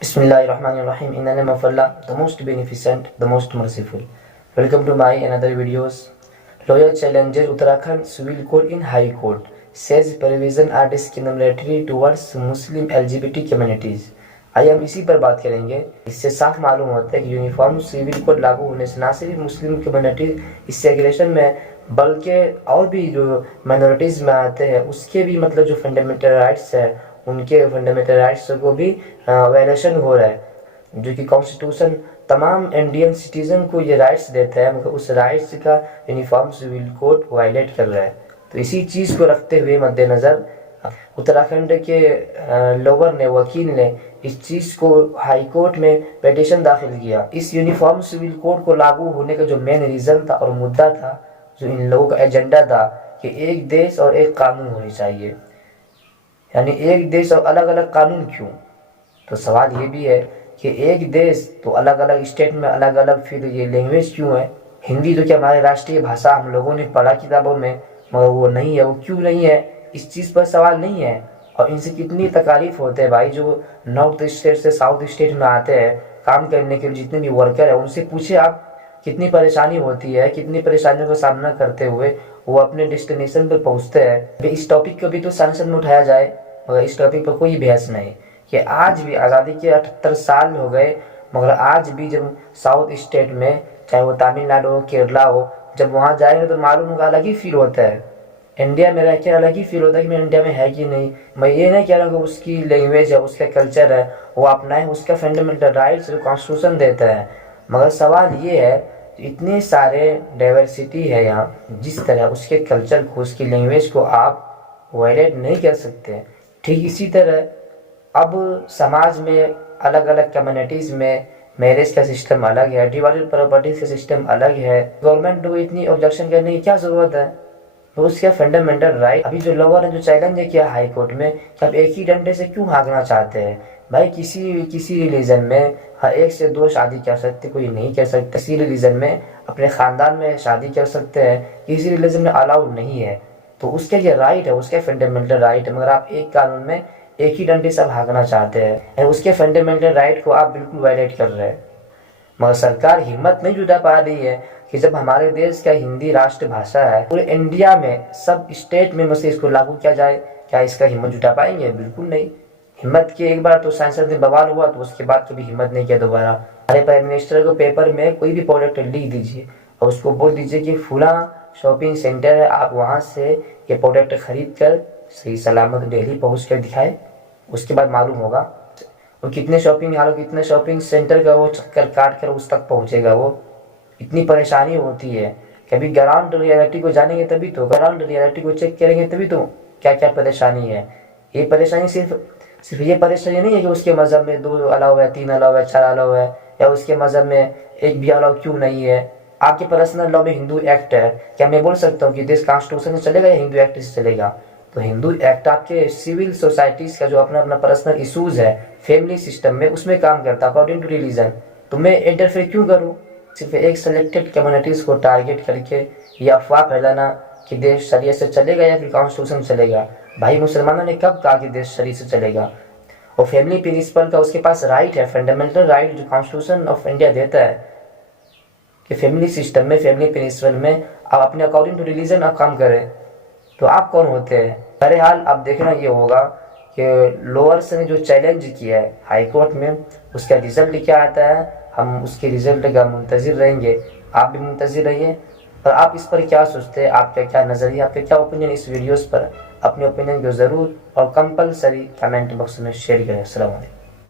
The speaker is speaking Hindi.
Bismillahirrahmanirrahim. In the name of Allah, the most beneficent, the most merciful. Welcome to my another videos. Lawyer challenges Uttarakhand civil court in High Court. Says provision are discriminatory towards Muslim LGBT communities. आइए हम इसी पर बात करेंगे। इससे साफ मालूम होता है कि यूनिफॉर्म सिविल कोड लागू होने से ना सिर्फ मुस्लिम कम्युनिटी इस सेग्रेगेशन में बल्कि और भी जो माइनॉरिटीज़ में आते हैं उसके भी मतलब जो फंडामेंटल राइट्स है उनके फंडामेंटल राइट्स को भी वायलेशन हो रहा है, जो कि कॉन्स्टिट्यूशन तमाम इंडियन सिटीजन को ये राइट्स देता है मगर उस राइट्स का यूनिफॉर्म सिविल कोड वायलेट कर रहा है। तो इसी चीज़ को रखते हुए मद्देनज़र उत्तराखंड के लोअर ने वकील ने इस चीज़ को हाई कोर्ट में पिटीशन दाखिल किया। इस यूनिफॉर्म सिविल कोड को लागू होने का जो मेन रीज़न था और मुद्दा था, जो इन लोगों का एजेंडा था कि एक देश और एक कानून होनी चाहिए, यानी एक देश और अलग अलग कानून क्यों। तो सवाल ये भी है कि एक देश तो अलग अलग स्टेट में अलग अलग फिर ये लैंग्वेज क्यों है। हिंदी जो कि हमारी राष्ट्रीय भाषा हम लोगों ने पढ़ा किताबों में मगर वो नहीं है, वो क्यों नहीं है, इस चीज़ पर सवाल नहीं है। और इनसे कितनी तकालीफ होते हैं भाई, जो नॉर्थ स्टेट से साउथ स्टेट में आते हैं काम करने के लिए, जितने भी वर्कर है उनसे पूछे आप कितनी परेशानी होती है, कितनी परेशानियों का सामना करते हुए वो अपने डेस्टिनेशन पर पहुंचते हैं। इस टॉपिक को भी तो संसद में उठाया जाए मगर इस टॉपिक पर कोई बहस नहीं कि आज भी आज़ादी के 78 साल हो गए मगर आज भी जब साउथ स्टेट में चाहे वो तमिलनाडु हो केरला हो, जब वहाँ जाएंगे तो मालूम होगा अलग ही फील होता है। इंडिया में रह के अलग ही फील होता है कि मैं इंडिया में है कि नहीं। मैं ये नहीं कह रहा हूँ कि उसकी लैंग्वेज है, उसका कल्चर है, वो अपनाए, उसका फंडामेंटल राइट्स जो कॉन्स्टिट्यूशन देता है। मगर सवाल ये है इतने सारे डाइवर्सिटी है यहाँ, जिस तरह उसके कल्चर को उसकी लैंग्वेज को आप वायलेट नहीं कर सकते। ठीक इसी तरह अब समाज में अलग अलग कम्युनिटीज़ में मैरिज का सिस्टम अलग है, डिवाइडेड प्रॉपर्टीज का सिस्टम अलग है। गवर्नमेंट को इतनी ऑब्जेक्शन करने की क्या ज़रूरत है, तो उसका फंडामेंटल राइट। अभी जो लोअर ने जो चैलेंज किया हाई कोर्ट में कि आप एक ही डंडे से क्यों भागना चाहते हैं। भाई किसी रिलीजन में एक से दो शादी कर सकते, कोई नहीं कर सकता। किसी रिलीजन में अपने ख़ानदान में शादी कर सकते हैं, किसी रिलीजन में अलाउड नहीं है। तो उसके ये राइट है, उसके फंडामेंटल राइट है, मगर आप एक कानून में एक ही डंडे से भागना चाहते हैं, उसके फंडामेंटल राइट को आप बिल्कुल वायलेट कर रहे हैं। मगर सरकार हिम्मत नहीं जुटा पा रही है कि जब हमारे देश का हिंदी राष्ट्र भाषा है, पूरे इंडिया में सब स्टेट में से इसको लागू किया जाए, क्या इसका हिम्मत जुटा पाएंगे? बिल्कुल नहीं। हिम्मत की एक बार तो संसद में बवाल हुआ तो उसके बाद कभी हिम्मत नहीं किया दोबारा। हमारे प्राइम मिनिस्टर को पेपर में कोई भी प्रोडक्ट लिख दीजिए और उसको बोल दीजिए कि फुला शॉपिंग सेंटर है, आप वहाँ से ये प्रोडक्ट खरीद कर सही सलामत दिल्ली पहुँच कर दिखाए, उसके बाद मालूम होगा और कितने शॉपिंग सेंटर का वो चक्कर काट कर उस तक पहुंचेगा। वो इतनी परेशानी होती है। कभी ग्राउंड रियलिटी को जानेंगे तभी तो, ग्राउंड रियलिटी को चेक करेंगे तभी तो क्या क्या परेशानी है। ये परेशानी सिर्फ ये परेशानी नहीं है कि उसके मज़हब में 2 अलाव है, 3 अलाव है, 4 अलाव है, या उसके मज़हब में एक भी अलाव क्यों नहीं है। आपके पर्सनल लॉ में हिंदू एक्ट है, क्या मैं बोल सकता हूँ कि देश कॉन्स्टिट्यूशन से चलेगा या हिंदू एक्ट से चलेगा? तो हिंदू एक्ट आपके सिविल सोसाइटीज़ का जो अपना अपना पर्सनल इशूज़ है फैमिली सिस्टम में, उसमें काम करता है अकॉर्डिंग टू रिलीजन। तो मैं इंटरफेयर क्यों करूँ सिर्फ एक सेलेक्टेड कम्युनिटीज़ को टारगेट करके, या अफवाह फैलाना कि देश शरीयत से चलेगा या फिर कॉन्स्टिट्यूशन चलेगा। भाई मुसलमानों ने कब कहा कि देश शरीयत से चलेगा? और फैमिली प्रिंसिपल का उसके पास राइट है, फंडामेंटल राइट जो कॉन्स्टिट्यूशन ऑफ इंडिया देता है कि फैमिली सिस्टम में, फैमिली प्रिंसिपल में आप अपने अकॉर्डिंग टू रिलीजन आप काम करें। तो आप कौन होते हैं? बहरहाल अब देखना ये होगा कि लोअर्स ने जो चैलेंज किया है हाई कोर्ट में उसका रिजल्ट क्या आता है। हम उसके रिजल्ट का मुंतज़िर रहेंगे, आप भी मुंतज़िर रहिए। और आप इस पर क्या सोचते हैं, आपका क्या नज़रिया, आपका क्या ओपिनियन इस वीडियोस पर, अपने ओपिनियन को ज़रूर और कंपलसरी कमेंट बॉक्स में शेयर करें। अस्सलाम वालेकुम।